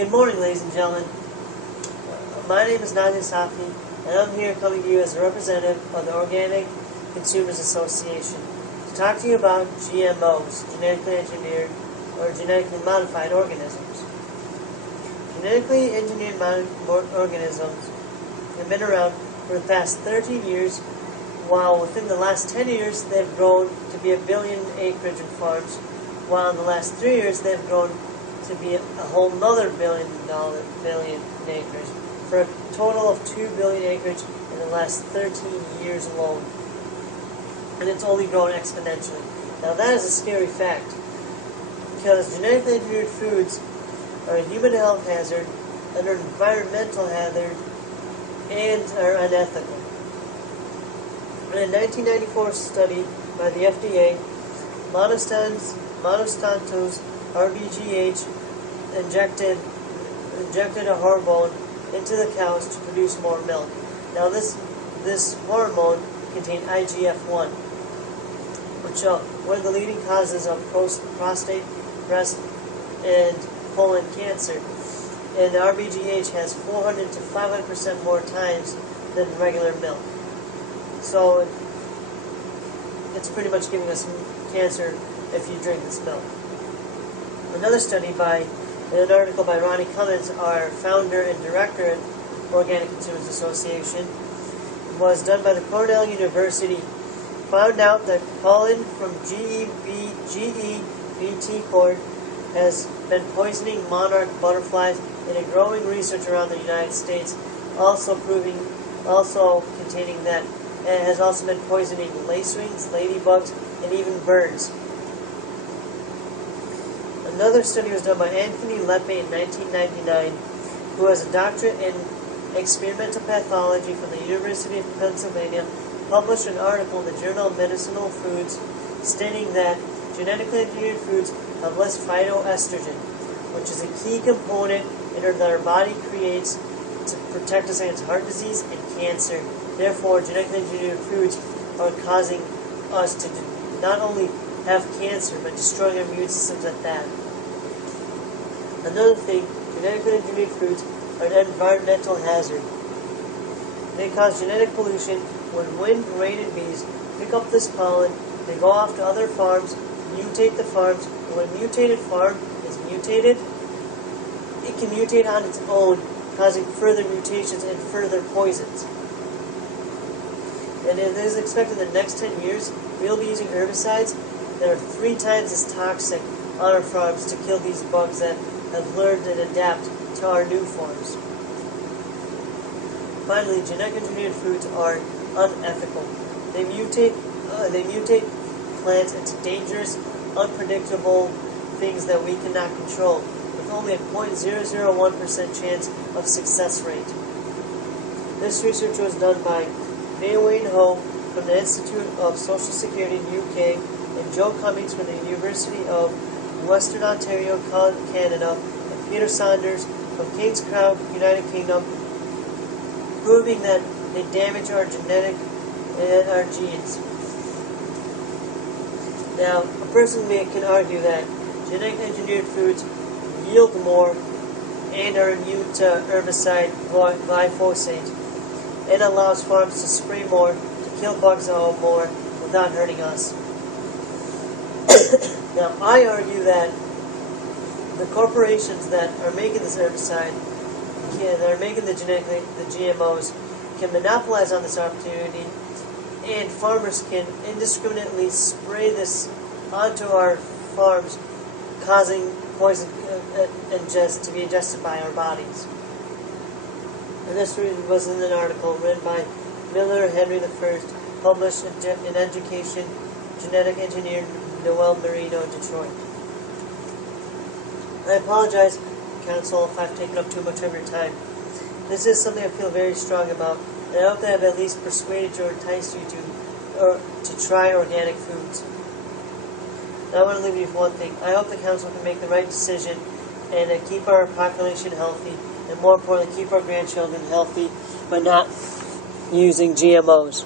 Good morning, ladies and gentlemen. My name is Nazih Safi, and I'm here coming to you as a representative of the Organic Consumers Association to talk to you about GMOs, genetically engineered or genetically modified organisms. Genetically engineered organisms have been around for the past 13 years, while within the last 10 years they've grown to be 1 billion acreage in farms, while in the last 3 years they've grown to be a whole nother billion acres, for a total of 2 billion acres in the last 13 years alone. And it's only grown exponentially. Now that is a scary fact, because genetically engineered foods are a human health hazard, an environmental hazard, and are unethical. In a 1994 study by the FDA, Monsanto's RBGH injected a hormone into the cows to produce more milk. Now this hormone contained IGF-1, which are one of the leading causes of prostate, breast, and colon cancer. And the RBGH has 400 to 500% more times than regular milk. So it's pretty much giving us cancer if you drink this milk. Another study by an article by Ronnie Cummins, our founder and director at Organic Consumers Association, was done by the Cornell University, found out that pollen from GEBT cord has been poisoning monarch butterflies in a growing research around the United States, also containing that it has also been poisoning lacewings, ladybugs, and even birds. Another study was done by Anthony Lepe in 1999, who has a doctorate in experimental pathology from the University of Pennsylvania, published an article in the Journal of Medicinal Foods stating that genetically engineered foods have less phytoestrogen, which is a key component that our body creates to protect us against heart disease and cancer. Therefore, genetically engineered foods are causing us to not only have cancer, but destroying our immune systems at that. Another thing, genetically engineered foods are an environmental hazard. They cause genetic pollution when wind, rain, and bees pick up this pollen. They go off to other farms, mutate the farms, and when a mutated farm is mutated, it can mutate on its own, causing further mutations and further poisons. And it is expected in the next 10 years, we'll be using herbicides that are 3 times as toxic on our farms to kill these bugs that have learned and adapt to our new forms. Finally, genetically engineered foods are unethical. They mutate plants into dangerous, unpredictable things that we cannot control, with only a 0.001% chance of success rate. This research was done by Wayne Ho from the Institute of Social Security in the UK, and Joe Cummings from the University of Western Ontario, Canada, and Peter Saunders from King's Crown, United Kingdom, proving that they damage our our genes. Now, a person can argue that genetically engineered foods yield more and are immune to herbicide glyphosate, and allows farms to spray more to kill bugs more without hurting us. Now, I argue that the corporations that are making this herbicide, that are making the GMOs, can monopolize on this opportunity, and farmers can indiscriminately spray this onto our farms, causing poison to be ingested by our bodies. And this was in an article written by Miller Henry I, published in Education, Genetic Engineer, Noel Marino, Detroit. I apologize, Council, if I've taken up too much of your time. This is something I feel very strong about, and I hope that I've at least persuaded you or enticed you to try organic foods. Now I want to leave you with one thing. I hope the Council can make the right decision and keep our population healthy, and more importantly, keep our grandchildren healthy by not using GMOs.